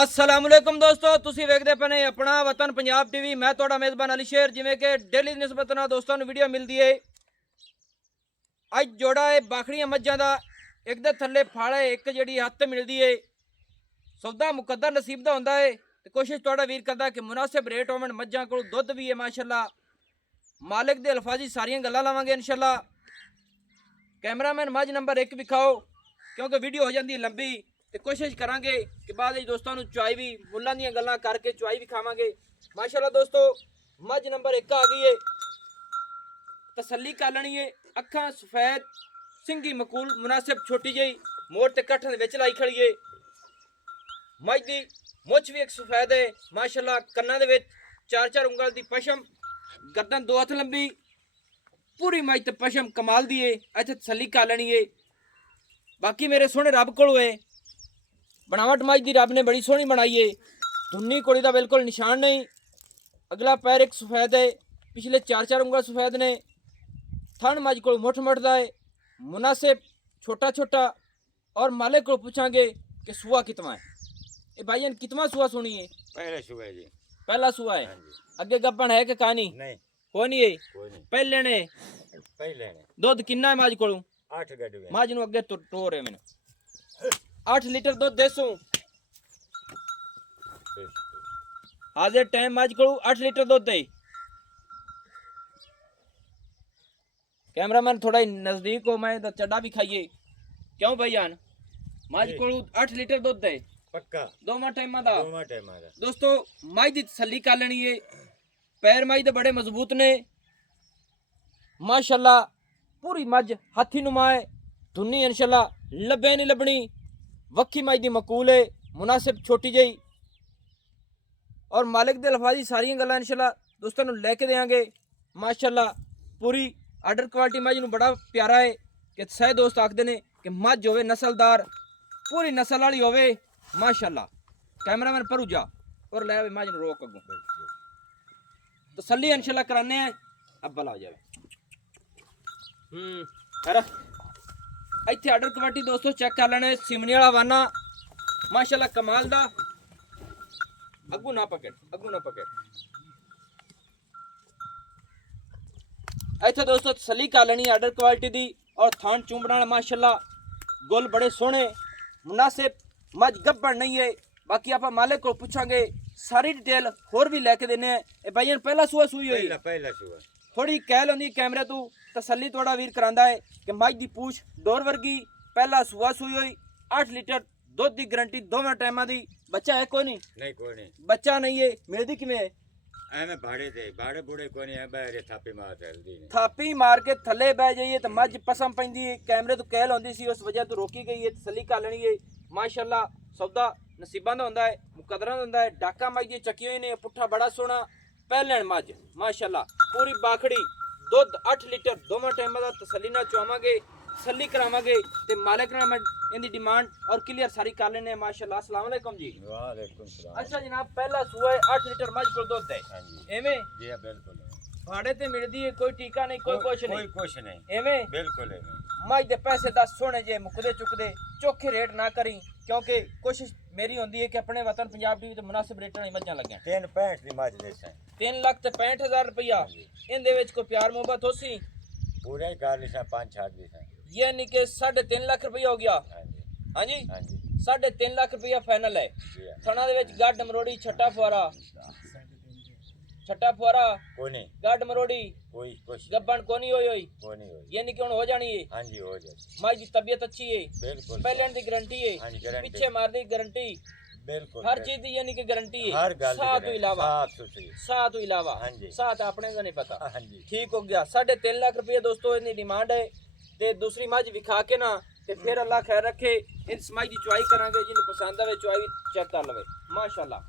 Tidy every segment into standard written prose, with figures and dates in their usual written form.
अस्सलामुअलैकुम दोस्तों, तुसी वेखदे पने अपना वतन पंजाब टीवी। मैं तुहाडा मेज़बान अली शेर। जिवें कि डेली निस्बत नाल दोस्तों नूं वीडियो मिलदी है। अज जोड़ा है बाखड़ियां मज्जां दा, एक दे थल्ले फाड़े एक जिहड़ी हत्थ मिलदी है। सौदा मुकद्दर नसीब दा हुंदा है ते कोशिश तुहाडा वीर करदा कि मुनासिब रेट होवन। मज्जां कोल दुध भी है माशाअल्लाह। मालिक दे अल्फाजी सारियां गल्लां लावांगे इंशाअल्लाह। कैमरामैन मज नंबर 1 विखाओ क्योंकि वीडियो हो जाती लंबी। तो कोशिश करांगे कि बाद दोस्तों चुआई भी मुल्लां दी गल्लां करके चुआई भी खावांगे माशाअल्लाह। दोस्तों मज नंबर 1 आ गई है, तसल्ली कर लेनी है। अखां सफेद, सिंगी मकूल, मुनासिब छोटी जी मोड़ ते कट्ठन विच लाई खड़ी है। मज दी मुछ भी एक सफेद है माशाअल्लाह। कन्ना दे विच 4-4 उंगल दी पशम, गर्दन 2 हथ लंबी, पूरी मज ते पशम कमाल दी है। इत्थे तसल्ली कर लेनी है। बाकी मेरे सोहने रब कोल है बनावट मज की रब ने बड़ी सोहनी बनाई है। धुन्नी कुड़ी का बिल्कुल निशान नहीं। अगला पैर एक सफेद है, पिछले 4-4 उंगल सफेद ने। थन मज को मुठ मुठदा है, मुनासिब छोटा छोटा। और मालिक को पूछांगे कि सुआ कितना है। ये भाईजान कितना सुआ सुनी है? पहला सुबह जी। पहला सुआ है। अगे गब्बन है कि कहानी नहीं कोई नहीं है। कोई नहीं। पहले ने पहले ने दुध किन्ना है मज को? 8 गड्ढे मज नूं अगे टोर है मैंने 8 लीटर दुध देसू। हाजिर टाइम मज को 8 लीटर दुध है। कैमरामैन थोड़ा नजदीक हो, मैं चड्डा भी खाइए। क्यों भाईजान? मज को 8 लीटर दुध है पक्का दोवां टाइमां दा। दोवां टाइमां दा। दोस्तों मज दी तसल्ली कर लेनी है। पैर मज दे बड़े मजबूत ने माशाअल्लाह। पूरी मज हाथी नुमा है, धुन्नी इंशाअल्लाह लब्बे नहीं लबनी। वक्खी मज दी मकूल है, मुनासिब छोटी जी। और मालिक दे अल्फाजी सारियां गल्लां इंशाअल्लाह दोस्तों नूं लैके देंगे माशाअल्लाह। पूरी आर्डर क्वालिटी मज नूं बड़ा प्यारा है कि सह दोस्त आखदे ने कि मज होवे नस्लदार, पूरी नस्ल वाली होवे माशाअल्लाह। कैमरामैन पर जा और ले मज नूं रोक अगों तसल्ली इंशाअल्लाह कराने हैं। अब बला जावे अरे इत्थे आर्डर क्वालिटी दोस्तों चेक कर लेने। सिमनी वाला वाना माशाअल्लाह कमाल दा। अगू ना पकड़, अगू ना पकड़। इत्थे दोस्तों तसल्ली कर लेनी आर्डर क्वालिटी दी। और थान चूंबड़ा माशाअल्लाह गुल बड़े सोहने मुनासिब। मज गब्बड़ नहीं है। बाकी आप मालिक को पूछांगे सारी डिटेल होर भी लैके देने। ए भाईजान पहला सुआ सुई हुई पहला सुआ थोड़ी कहल होंदी कैमरे तू तसल्ली थोड़ा वीर करांदा है कि मज दी पूछ डोर वर्गी। पहला सुआ सुई हुई 8 लीटर दुध की गारंटी दोवें टाइमां दी। बच्चा है कोई नहीं? नहीं कोई नहीं। बच्चा नहीं है। मिलदी किवें है? एवें भाड़े ते भाड़े बूढ़े कोई नहीं है। बाहर थापी मार चलदी नहीं। थापी मार के थले बह जाइए तो मज पसम पैंदी है। कैमरे तो कहल होंदी सी, उस वजह तो रोकी गई है। तसल्ली कर लेनी है माशाअल्लाह। सौदा नसीबां दा हुंदा है, मुकद्दरां दा हुंदा है। डाका मज दी चकी हुई ने, पुट्ठा बड़ा सोहना पहलण मज माशाअल्लाह। पूरी बाखड़ी दुध 8 लीटर दोवें टाइमां दा। तसल्ली नाल चुआवांगे, तसल्ली करावांगे ते मालिक नाल मैं इनदी डिमांड और क्लियर सारी कर लेने माशाअल्लाह। अस्सलाम वालेकुम जी। वालेकुम सलाम। अच्छा जनाब पहला सुआ है 8 लीटर मज को दुध है। हां जी एवें जी बिल्कुल भाड़े ते मिलदी है, कोई टीका नहीं, कोई कुछ नहीं। कोई कुछ नहीं। एवें बिल्कुल एवें मज दे पैसे 10 सोने जे मुकदे चुकदे चोखे रेट ना करी क्योंकि कोशिश मेरी होंदी है कि अपने वतन पंजाब दी मुनासिब रेटां दी मज्जां लगन। 365 दी मज देसां 3,65,000 रुपया। इनदे विच कोई प्यार मोहब्बत होसी? पूरा ही कर लिसा 5-6 देसां यानी कि 3.5 लाख रुपया हो गया। हां जी हाँ जी हां जी 3.5 लाख रुपया फाइनल है। थणा दे विच गढ़ मरोड़ी छट्टा फुआरा कोई नहीं। गढ़ मरोड़ी कोई कुछ गब्बन कोनी होई कोई नहीं होई। यानी कि हुण हो जानी है। हां जी हो जाए। मज दी तबीयत अच्छी है, बिल्कुल पहलेन दी गारंटी है, हां जी गारंटी पीछे मारने की गारंटी, बिल्कुल हर चीज दी यानी कि गारंटी है। हर गल साथ तो इलावा साथ तो इलावा हां जी साथ अपने का नहीं पता। हां जी ठीक हो गया। 3.5 लाख रुपया दोस्तों इनकी डिमांड है। ते दूसरी मज विखा के ना ते फिर अल्लाह खैर रखे इस मज की चुआई करांगे। जिन्हें पसंद आवे चुआई चेक कर लवे माशाअल्लाह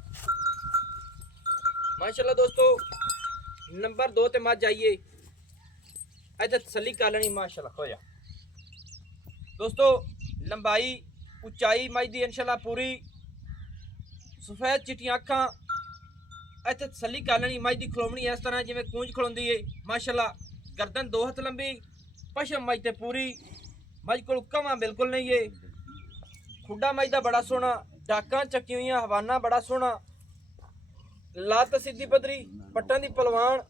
माशाअल्लाह। दोस्तों नंबर 2 ते मज आइए। इत्थे तसल्ली कर लेनी माशाअल्लाह। हो जा दोस्तों लंबाई उचाई मज दी इंशाअल्लाह पूरी। सफेद चिट्टियां अखां। इत्थे तसल्ली कर लेनी मज दी खलोमनी इस तरह जिवें कूंज खलोंदी है माशाअल्लाह। गर्दन 2 हथ लंबी, पशम मज ते पूरी। मज कोल कवां बिल्कुल नहीं है। खुड्डा मज दा बड़ा सोहना, ਡਾਕਾਂ ਚੱਕੀ ਹੋਈਆਂ, ਹਵਾਨਾ ਬੜਾ ਸੋਹਣਾ, ਲੱਤ ਸਿੱਧੀ ਪੱਧਰੀ, ਪੱਟਾਂ ਦੀ ਪਹਿਲਵਾਨ,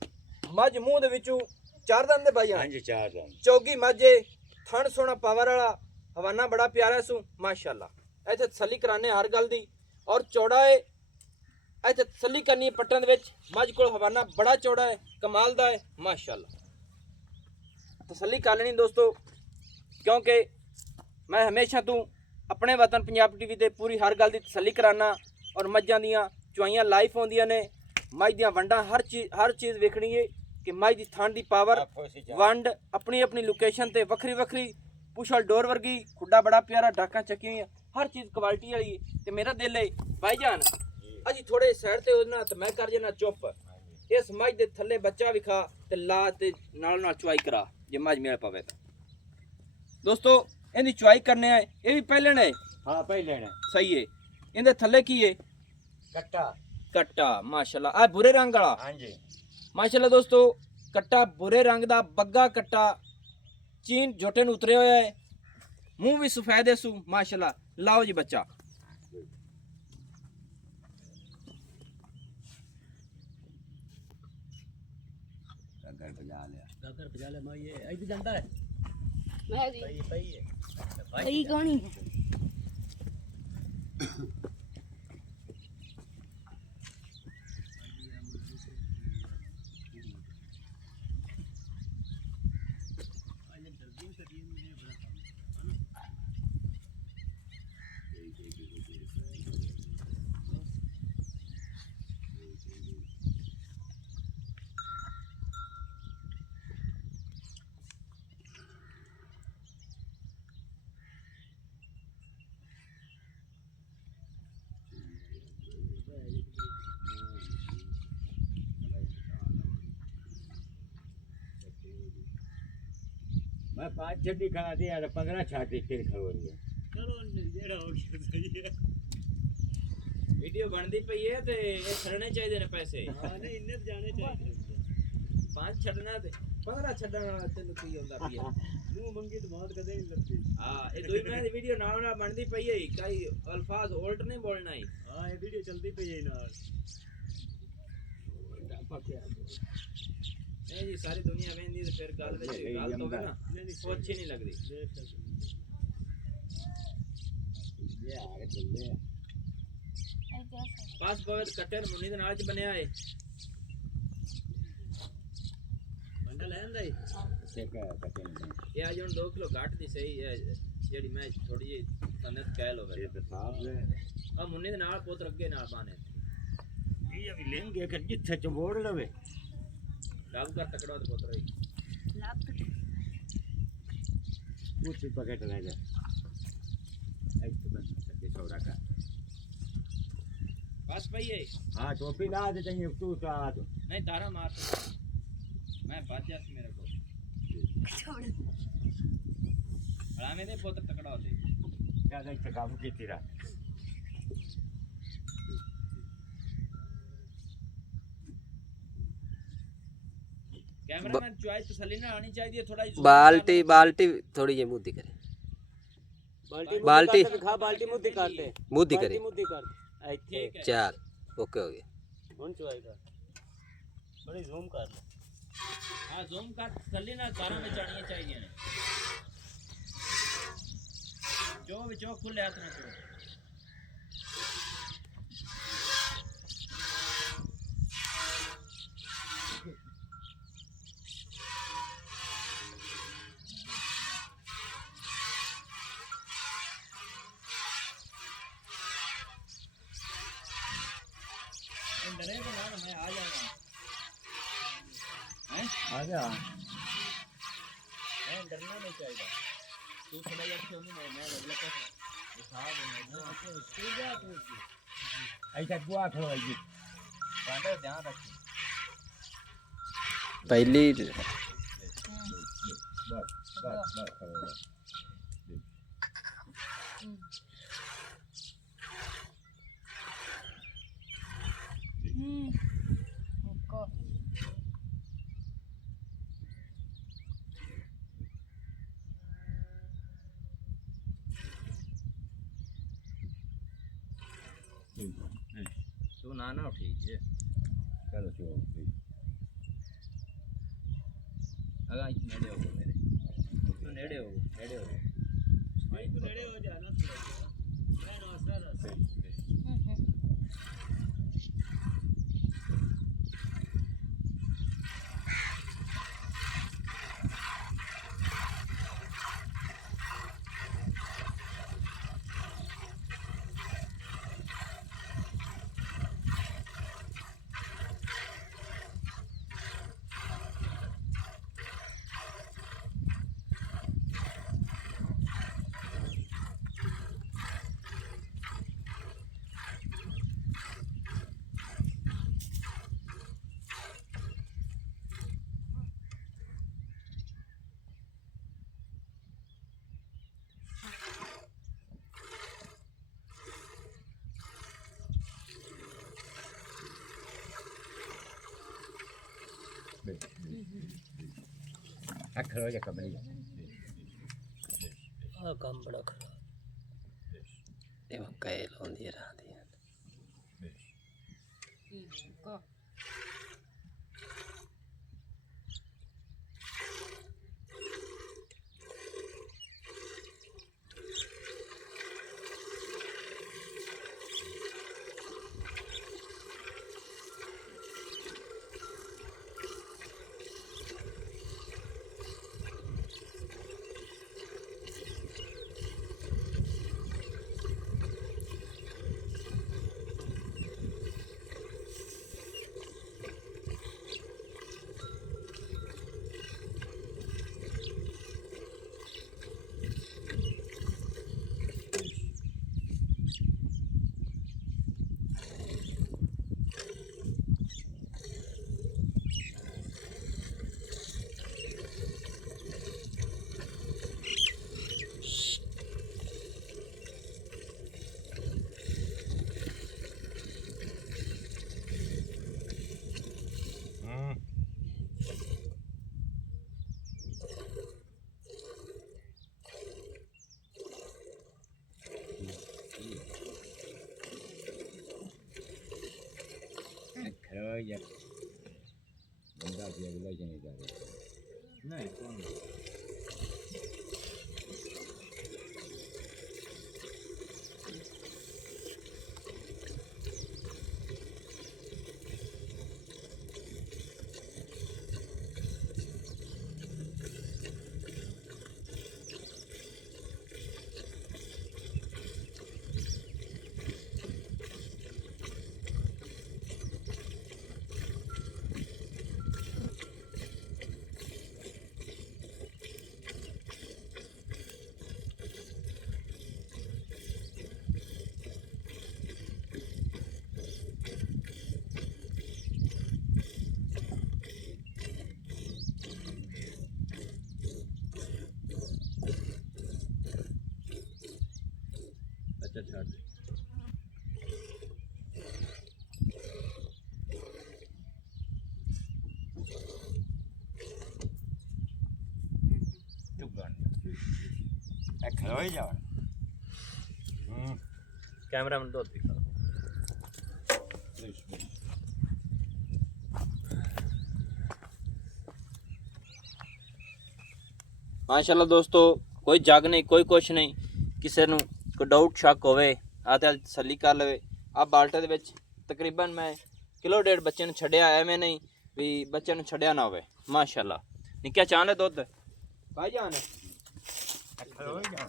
ਮੱਝ ਮੂੰਹ ਦੇ ਵਿੱਚੋਂ ਚਾਰ ਦੰਦ ਦੇ ਬਾਈਆਂ, ਹਾਂਜੀ 4 ਦਾ ਚੌਗੀ ਮਾਝੇ, ਥਣ ਸੋਹਣਾ ਪਾਵਰ ਵਾਲਾ, ਹਵਾਨਾ ਬੜਾ ਪਿਆਰਾ ਸੂ ਮਾਸ਼ਾਅੱਲਾ। ਇੱਥੇ ਤਸੱਲੀ ਕਰਾਣੇ ਹਰ ਗੱਲ ਦੀ, ਔਰ ਚੌੜਾ ਏ, ਇੱਥੇ ਤਸੱਲੀ ਕਰਨੀ ਹੈ ਪੱਟਾਂ ਦੇ ਵਿੱਚ। ਮੱਝ ਕੋਲ ਹਵਾਨਾ ਬੜਾ ਚੌੜਾ ਹੈ, ਕਮਾਲ ਦਾ ਹੈ ਮਾਸ਼ਾਅੱਲਾ। ਤਸੱਲੀ ਕਰ ਲੈਣੀ ਦੋਸਤੋ, ਕਿਉਂਕਿ ਮੈਂ ਹਮੇਸ਼ਾ ਤੋਂ ਆਪਣੇ ਵਤਨ ਪੰਜਾਬ ਟੀਵੀ ਤੇ ਪੂਰੀ ਹਰ ਗੱਲ ਦੀ ਤਸੱਲੀ ਕਰਾਨਾ, ਔਰ ਮੱਝਾਂ ਦੀਆਂ ਚੁਆਈਆਂ ਲਾਈਵ ਆਉਂਦੀਆਂ ਨੇ, ਮੱਝ ਦੀਆਂ ਵੰਡਾਂ ਹਰ ਚੀਜ਼ ਵੇਖਣੀ ਹੈ ਕਿ ਮੱਝ ਦੀ ਥਣ ਦੀ ਪਾਵਰ, ਵੰਡ ਆਪਣੀ ਆਪਣੀ ਲੋਕੇਸ਼ਨ ਤੇ ਵੱਖਰੀ ਵੱਖਰੀ, ਪੁਸ਼ਲ ਡੋਰ ਵਰਗੀ, ਖੁੱਡਾ ਬੜਾ ਪਿਆਰਾ, ਡਾਕਾਂ ਚੱਕੀਆਂ ਹੋਈਆਂ, ਹਰ ਚੀਜ਼ ਕੁਆਲਿਟੀ ਵਾਲੀ ਹੈ। ਤੇ ਮੇਰਾ ਦਿਲ ਹੈ ਭਾਈਜਾਨ ਅਜੀ ਥੋੜੇ ਸਾਈਡ ਤੇ ਹੋ ਜਾਣਾ ਤੇ ਮੈਂ ਕਰ ਜਾਣਾ ਚੁੱਪ, ਇਸ ਮੱਝ ਦੇ ਥੱਲੇ ਬੱਚਾ ਵਿਖਾ ਤੇ ਲਾ ਤੇ ਨਾਲ ਨਾਲ ਚੁਆਈ ਕਰਾ ਜੇ ਮੱਝ ਮੇਲ ਪਵੇ ਤਾਂ। ਦੋਸਤੋ ਇਹਦੀ ਚੁਆਈ ਕਰਨੇ ਆ, ਇਹ ਵੀ ਪਹਿਲੇ ਨੇ, ਹਾਂ ਪਹਿਲੇ ਨੇ ਸਹੀ ਹੈ। ਇਹਦੇ ਥੱਲੇ ਕੀ ਹੈ? ਕੱਟਾ ਕੱਟਾ ਮਾਸ਼ਾਅੱਲਾ। ਆ ਬੁਰੇ ਰੰਗ ਵਾਲਾ, ਹਾਂਜੀ ਮਾਸ਼ਾਅੱਲਾ ਦੋਸਤੋ, ਕੱਟਾ ਬੁਰੇ ਰੰਗ ਦਾ, ਬੱਗਾ ਕੱਟਾ, ਚੀਨ ਜੋਟੇ ਨੂੰ ਉਤਰਿਆ ਹੋਇਆ ਹੈ, ਮੂੰਹ ਵੀ ਸਫੈਦ ਹੈ ਸੂ ਮਾਸ਼ਾਅੱਲਾ। ਲਾਓ ਜੀ ਬੱਚਾ, घर बजा लिया मैं ये आई भी जानता है मैं जी सही है सही कहानी है। मैं 5 छठी खा दी यार 15 छाती फिर खा रही है चलो जेड़ा हो गया सही है ਵੀਡੀਓ ਬਣਦੀ ਪਈ ਹੈ ਤੇ ਇਹ ਛੱਡਣੇ ਚਾਹੀਦੇ ਨੇ ਪੈਸੇ। हां नहीं इन्ने जाने चाहिए ਪੰਜ ਛੱਡਣਾ ਤੇ 15 ਛੱਡਣ ਵਾਲਾ ਤੈਨੂੰ ਕੀ ਹੁੰਦਾ ਪਿਆ? मुंह मंगी तो बहुत कदे नहीं लगती ਹਾਂ ਇਹ ਦੋਈ ਮੈਂ ਦੀ ਵੀਡੀਓ ਨਾਲ ਨਾਲ ਬਣਦੀ ਪਈ ਹੈ, ਕਈ ਅਲਫਾਜ਼ ਉਲਟ ਨਹੀਂ ਬੋਲਣਾ ਹੀ। हां ये वीडियो चलती पई है नाल नहीं जी सारी दुनिया वेंदी तो फिर गल विच गल तो होवे ना, वो अच्छी नहीं लगदी। ये आगे चल ले पास पवे कट्टे मुन्नी दे नाल च बनया है बंदा लैन दा से का कटे नहीं ये आज हुन 2 किलो घट दी सही है जेडी मैं थोड़ी जी तनत कहल होवे। ये तो साहब है आ मुन्नी दे नाल पुत्र अगे नाल बाने ये अभी लेंगे कर जिथे चबोड़ लवे रब कर तकड़ा तो पुत्र ही कुछ पकड़ ले जा एक तो बस के छोड़ा का बस भई है। हां टोपी ला दे चाहिए तू तो आ तो नहीं तारा मार तो मैं बच जास मेरे को हरामे दे पुत्र तकड़ा होते क्या देख काम की तेरा कैमरामैन चॉइस तसल्ली ना आनी चाहिए थोड़ा बाल्टी थोड़ी ये मुद्दी करे बाल्टी खा बाल्टी मुद्दी करते मुद्दी करे मुद्दी कर ठीक है। चल ओके हो गया हुन चुआएगा बड़ी जूम कर ले हां जूम कर तसल्ली ना तारा में आनी चाहिए ने जो विचो खुले हाथ ना छो डरे तो ना मैं आ जाऊंगा हैं आ जा मैं डरना नहीं चाहिए तू थोड़ा यार क्यों नहीं मैं अगला कैसे दिखा दे मैं तू जा तू ऐसा बुआ खो जी कांडे ध्यान रख पहली बस बस बस तू ना ना ठीक है चलो चलो अगा नेड़े हो मेरे तू नेड़े हो भाई को नेड़े हो जाना थोड़ा मैं नौसरा रहा खड़ो जा कमली आ काम बड़ा खराब ये मक्काए लाਉਂਦੀ रहती है को खड़ो जा बंदा भी अगला जने जा रहा नहीं कौन अच्छा छाड़ दे चुप कर खड़ो ही जा कैमरा में दो दिखा माशाल्लाह दोस्तों कोई जग नहीं कोई कुछ नहीं किसी ਨੂੰ ਕੋਈ ਡਾਊਟ ਸ਼ੱਕ ਹੋਵੇ ਆ ਤੇ ਤਸੱਲੀ ਕਰ ਲਵੇ ਆ ਬਾਲਟੇ ਦੇ ਵਿੱਚ ਤਕਰੀਬਨ ਮੈਂ ਕਿਲੋ ਡੇਢ ਬੱਚੇ ਨੂੰ ਛੱਡਿਆ ਐਵੇਂ ਨਹੀਂ ਵੀ ਬੱਚੇ ਨੂੰ ਛੱਡਿਆ ਨਾ ਹੋਵੇ ਮਾਸ਼ਾਅੱਲਾ ਨਿੱਕਾ ਚਾਹ ਲੈ ਦੁੱਧ ਭਾਈ ਜਾਨ खड़ो ही जा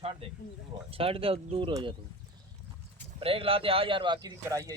ਛੱਡ ਦੇ छाड़ दे दूर हो जा तू ब्रेक ला दे आ यार बाकी दी कराई है